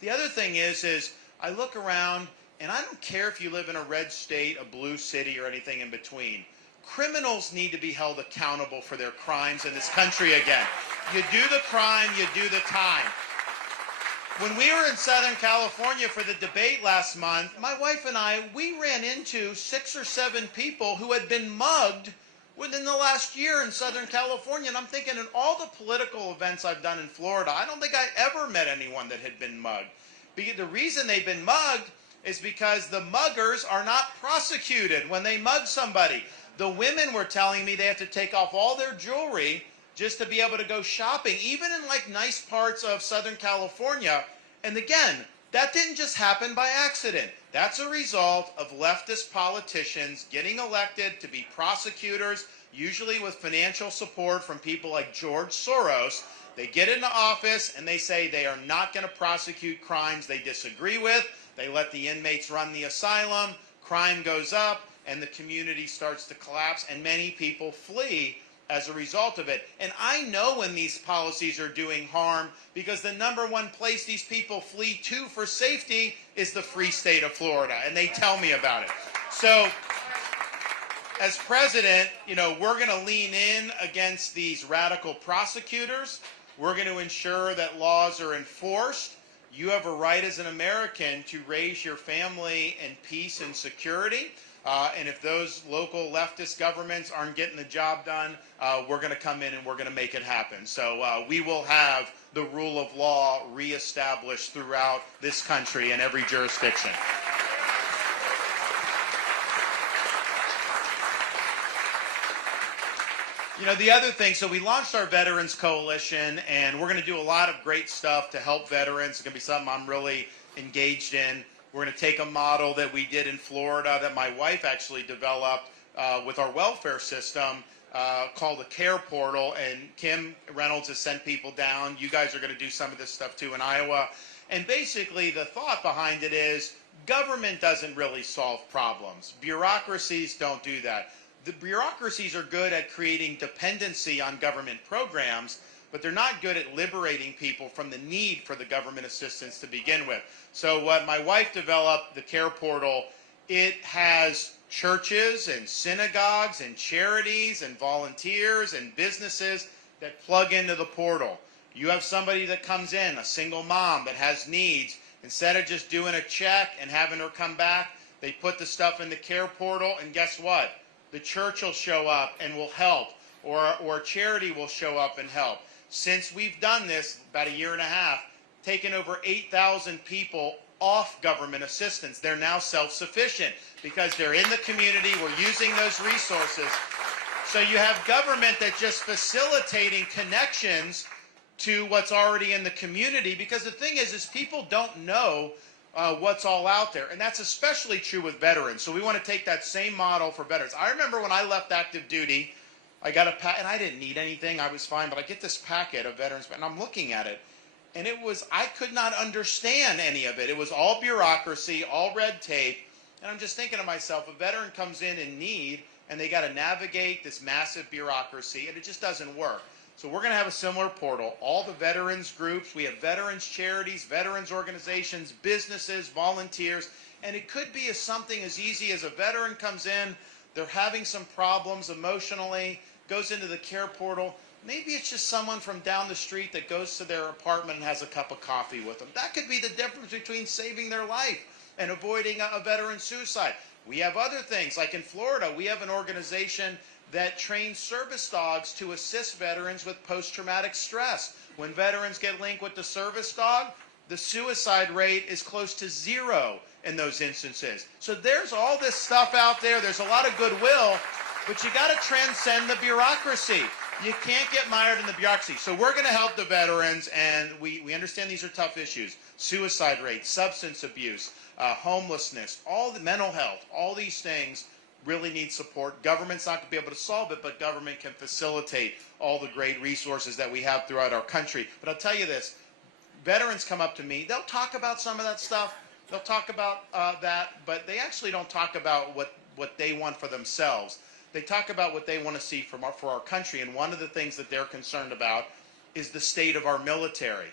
The other thing is I look around, and I don't care if you live in a red state, a blue city, or anything in between. Criminals need to be held accountable for their crimes in this country again. You do the crime, you do the time. When we were in Southern California for the debate last month, my wife and I, we ran into 6 or 7 people who had been mugged within the last year in Southern California. And I'm thinking, in all the political events I've done in Florida, I don't think I ever met anyone that had been mugged. The reason they've been mugged is because the muggers are not prosecuted when they mug somebody. The women were telling me they have to take off all their jewelry just to be able to go shopping, even in like nice parts of Southern California. And again, that didn't just happen by accident. That's a result of leftist politicians getting elected to be prosecutors, usually with financial support from people like George Soros. They get into office and they say they are not going to prosecute crimes they disagree with. They let the inmates run the asylum, crime goes up, and the community starts to collapse, and many people flee as a result of it. And I know when these policies are doing harm, because the #1 place these people flee to for safety is the free state of Florida, and they tell me about it. So, as president, we're going to lean in against these radical prosecutors. We're going to ensure that laws are enforced. You have a right as an American to raise your family in peace and security. And if those local leftist governments aren't getting the job done, we're going to come in and we're going to make it happen. So we will have the rule of law reestablished throughout this country in every jurisdiction. The other thing, so we launched our Veterans Coalition, and we're going to do a lot of great stuff to help veterans. It's going to be something I'm really engaged in. We're going to take a model that we did in Florida that my wife actually developed with our welfare system called the Care Portal, and Kim Reynolds has sent people down. You guys are going to do some of this stuff too in Iowa. And basically the thought behind it is government doesn't really solve problems. Bureaucracies don't do that. The bureaucracies are good at creating dependency on government programs, but they're not good at liberating people from the need for the government assistance to begin with. So what my wife developed, the Care Portal, it has churches and synagogues and charities and volunteers and businesses that plug into the portal. You have somebody that comes in, a single mom that has needs. Instead of just doing a check and having her come back, they put the stuff in the Care Portal, and guess what? The church will show up and will help, or charity will show up and help. Since we've done this, about a year and a half, taken over 8,000 people off government assistance. They're now self-sufficient because they're in the community. We're using those resources. So you have government that's just facilitating connections to what's already in the community, because the thing is people don't know what's all out there. And that's especially true with veterans. So we want to take that same model for veterans. I remember when I left active duty, I got a packet, and I didn't need anything, I was fine, but I get this packet of veterans, and I'm looking at it, and I could not understand any of it. It was all bureaucracy, all red tape, and I'm just thinking to myself, a veteran comes in need, and they got to navigate this massive bureaucracy, and it just doesn't work. So we're going to have a similar portal. All the veterans groups, we have veterans charities, veterans organizations, businesses, volunteers, and it could be something as easy as a veteran comes in, they're having some problems emotionally, goes into the Care Portal. Maybe it's just someone from down the street that goes to their apartment and has a cup of coffee with them. That could be the difference between saving their life and avoiding a veteran suicide. We have other things, like in Florida, we have an organization that trains service dogs to assist veterans with post-traumatic stress. When veterans get linked with the service dog, the suicide rate is close to 0 in those instances. So there's all this stuff out there. There's a lot of goodwill, but you got to transcend the bureaucracy. You can't get mired in the bureaucracy. So we're going to help the veterans, and we understand these are tough issues. Suicide rates, substance abuse, homelessness, all the mental health, all these things really need support. Government's not going to be able to solve it, but government can facilitate all the great resources that we have throughout our country. But I'll tell you this, veterans come up to me, they'll talk about some of that stuff, they'll talk about that, but they actually don't talk about what they want for themselves. They talk about what they want to see for our country, and one of the things that they're concerned about is the state of our military.